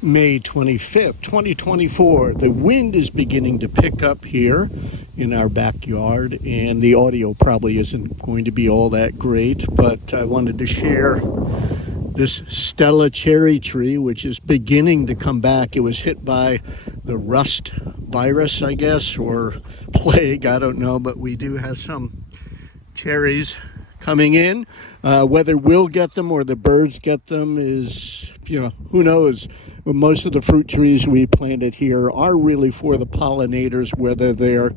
May 25th, 2024. The wind is beginning to pick up here in our backyard, and the audio probably isn't going to be all that great, but I wanted to share this Stella cherry tree, which is beginning to come back. It was hit by the rust virus, I guess, or plague, I don't know, but we do have some cherries coming in. Whether we'll get them or the birds get them is, who knows. But most of the fruit trees we planted here are really for the pollinators, whether they're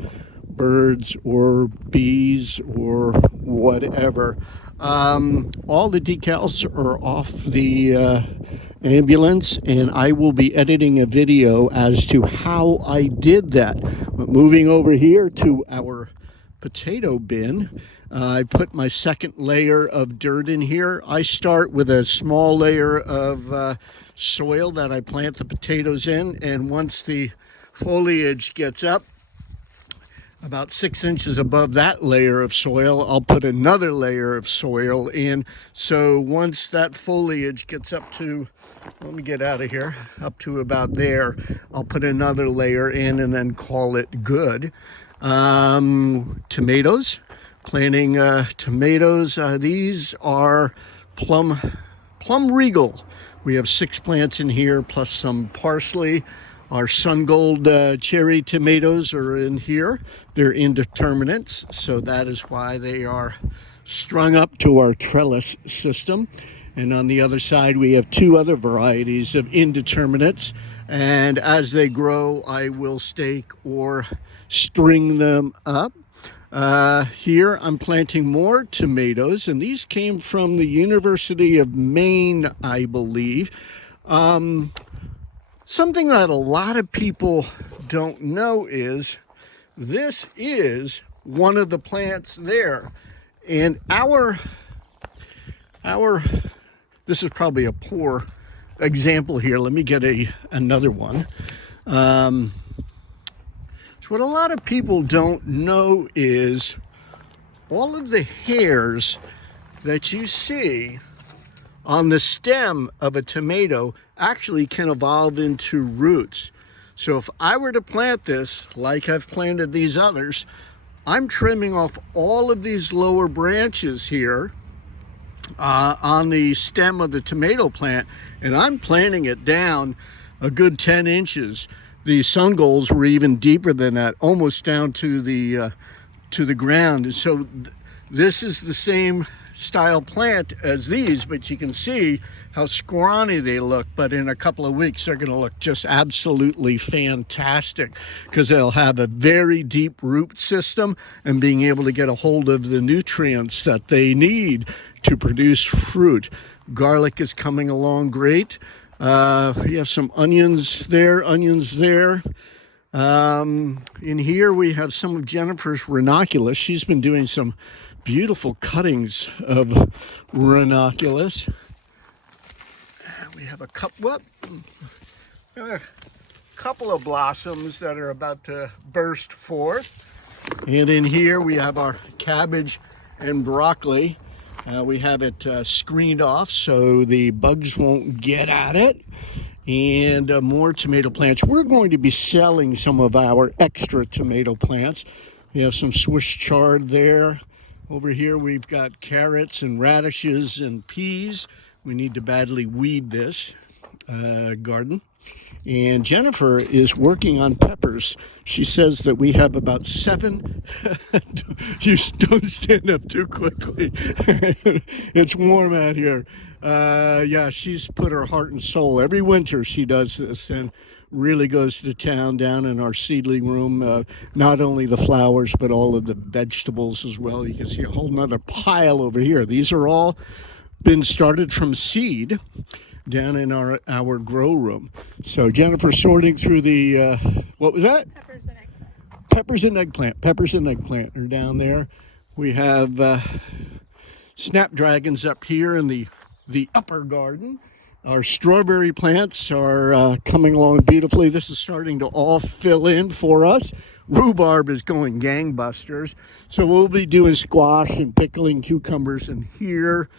birds or bees or whatever. All the decals are off the ambulance, and I will be editing a video as to how I did that. But moving over here to our potato bin, I put my second layer of dirt in here. I start with a small layer of soil that I plant the potatoes in, and once the foliage gets up about 6 inches above that layer of soil, I'll put another layer of soil in. So once that foliage gets up to, let me get out of here, up to about there, I'll put another layer in and then call it good. Tomatoes, planting tomatoes. These are Plum Regal. We have 6 plants in here plus some parsley. Our Sun Gold cherry tomatoes are in here. They're indeterminates, so that is why they are strung up to our trellis system. And on the other side, we have 2 other varieties of indeterminates. And as they grow, I will stake or string them up. Here I'm planting more tomatoes, and these came from the University of Maine, I believe. Something that a lot of people don't know is this is one of the plants there. And this is probably a poor example here. Let me get another one. So what a lot of people don't know is all of the hairs that you see on the stem of a tomato actually can evolve into roots. So if I were to plant this like I've planted these others, I'm trimming off all of these lower branches here on the stem of the tomato plant, and I'm planting it down a good 10 inches. The Sun Golds were even deeper than that, almost down to the ground. And so this is the same style plant as these, but you can see how scrawny they look. But in a couple of weeks, they're going to look just absolutely fantastic because they'll have a very deep root system and being able to get a hold of the nutrients that they need to produce fruit. Garlic is coming along great. We have some onions there. In here we have some of Jennifer's ranunculus. She's been doing some beautiful cuttings of ranunculus. We have a couple of blossoms that are about to burst forth. And in here we have our cabbage and broccoli. We have it screened off so the bugs won't get at it. And more tomato plants. We're going to be selling some of our extra tomato plants. We have some Swiss chard there. Over here we've got carrots and radishes and peas. We need to badly weed this garden. And Jennifer is working on peppers. She says that we have about 7. You don't stand up too quickly. It's warm out here. Yeah, she's put her heart and soul. Every winter she does this and really goes to town down in our seedling room. Not only the flowers, but all of the vegetables as well. You can see a whole nother pile over here. These are all been started from seed down in our grow room. So Jennifer sorting through the, what was that? Peppers and eggplant. Peppers and eggplant are down there. We have snapdragons up here in the upper garden. Our strawberry plants are coming along beautifully. This is starting to all fill in for us. Rhubarb is going gangbusters. So we'll be doing squash and pickling cucumbers in here.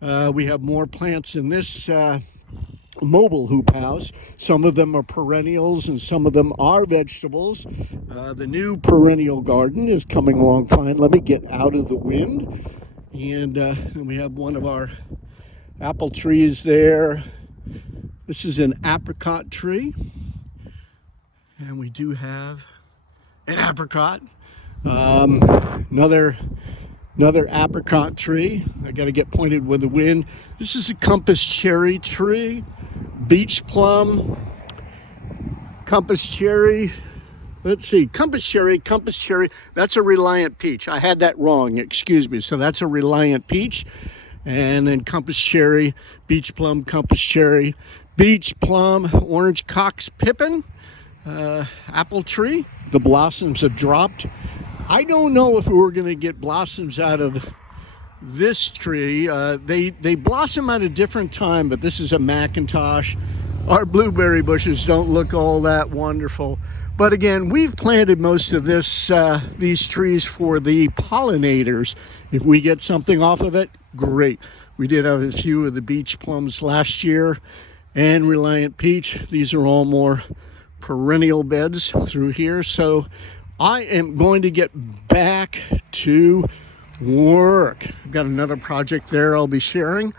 We have more plants in this mobile hoop house. Some of them are perennials and some of them are vegetables. The new perennial garden is coming along fine. Let me get out of the wind. And we have one of our apple trees there. This is an apricot tree. And we do have an apricot. Another apricot tree. I got to get pointed with the wind. This is a compass cherry tree. Beach plum, compass cherry. Let's see, compass cherry. That's a Reliant peach. I had that wrong, excuse me. So that's a Reliant peach. And then compass cherry, beach plum, compass cherry, beach plum, orange Cox pippin, apple tree. The blossoms have dropped. I don't know if we're going to get blossoms out of this tree. They blossom at a different time, but this is a Macintosh. Our blueberry bushes don't look all that wonderful. But again, we've planted most of these trees for the pollinators. If we get something off of it, great. We did have a few of the beach plums last year and Reliant peach. These are all more perennial beds through here. So I am going to get back to work. I've got another project there I'll be sharing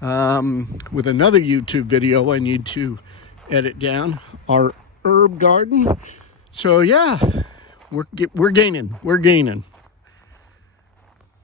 with another YouTube video I need to edit down. Our herb garden. So yeah, we're gaining.